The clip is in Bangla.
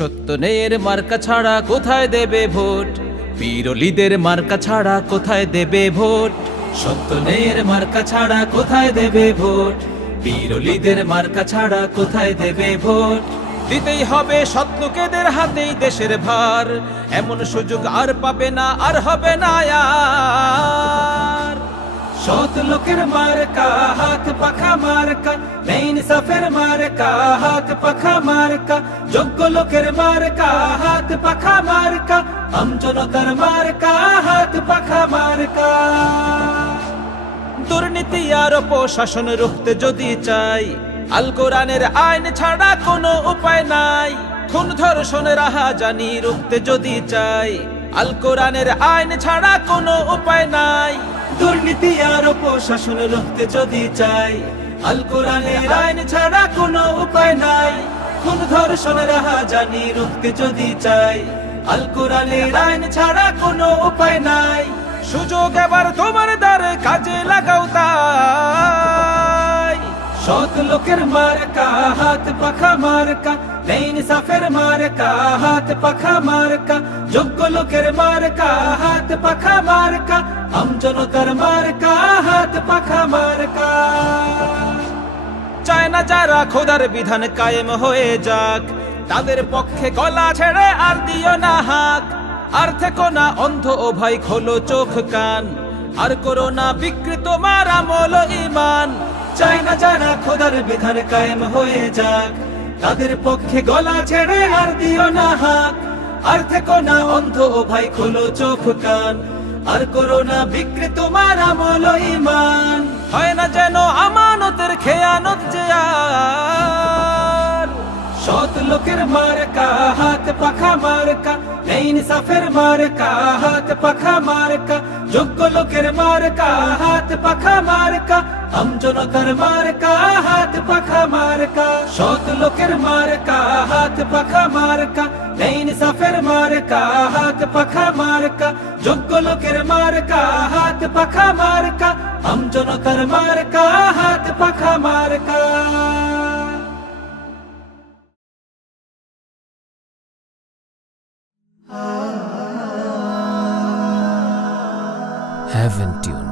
সত্য ন্যায়ের মার্কা ছাড়া কোথায় দেবে ভোট? বীরলিদের মার্কা ছাড়া কোথায় দেবে ভোট? সত্য ন্যায়ের মার্কা ছাড়া কোথায় দেবে ভোট? বীরলিদের মার্কা ছাড়া কোথায় দেবে ভোট? দিতেই হবে সৎ লোকেদের হাতেই দেশের ভার, এমন সুযোগ আর পাবে না, আর হবে না আর। সৎ লোকের মার্কা হাত পাখা মার্কা, ইনসাফের মার্কা হাত পাখা মার্কা, যোগ্য লোকের মার্কা হাত পাখা মার্কা, আমজনতার মার্কা হাত পাখা মার্কা। দুর্নীতি আর অপশাসন রুখতে যদি চাই, আল কোরআনের আইন ছাড়া কোনো উপায় নাই। খুন ধর্ষণের রাহাজানি রুখতে যদি চাই, আল কোরআনের আইন ছাড়া কোনো উপায় নাই। দুর্নীতি আর অপশাসন রুখতে যদি চাই, আল কোরআনের আইন ছাড়া কোনো উপায় নাই। খুন ধর্ষণের রাহাজানি রুখতে যদি চাই, আল কোরআনের আইন ছাড়া কোনো উপায় নাই। সুযোগ এবার তোমার দ্বারে, কাজে লাগাও তাই। সৎ লোকের মার্কা হাত পাখা মার্কা, ইনসাফের মার্কা হাত পাখা মার্কা, যোগ্য লোকের মার্কা হাত পাখা মার্কা, আমজনতার মার্কা হাত পাখা মার্কা। চায় না যারা খোদার বিধান কায়েম হয়ে যাক, তাদের পক্ষে গলা ছেড়ে আর দিও না হাক। আর থেকো না অন্ধ ও ভাই, খোলো চোখ কান, আর করো না বিকৃত মার আমল ঈমান। চায় না যারা খোদার বিধান কায়েম হয়ে যাক, তাদের পক্ষে গলা ছেড়ে আর দিও না হাক। আর থেকো না অন্ধ ও ভাই, খোলো চোখ কান, আর করো না বিকৃত মার আমল ঈমান। হয় না যেন আমানতের খেয়ানত যে আর। সৎ লোকের মার্কা হাত পাখা মার্কা, ইনসাফের মার্কা হাত পাখা মার্কা, যোগ্য লোকের মার্কা হাত পাখা মার্কা, আমজনতার মার্কা হাত পাখা মার্কা। সৎ লোকের মার্কা হাত পাখা মার্কা, ইনসাফের মার্কা হাত পাখা মার্কা, যোগ্য লোকের মার্কা হাত পাখা মার্কা, আমজনতার মার্কা হাত পাখা মার্কা। Haven't you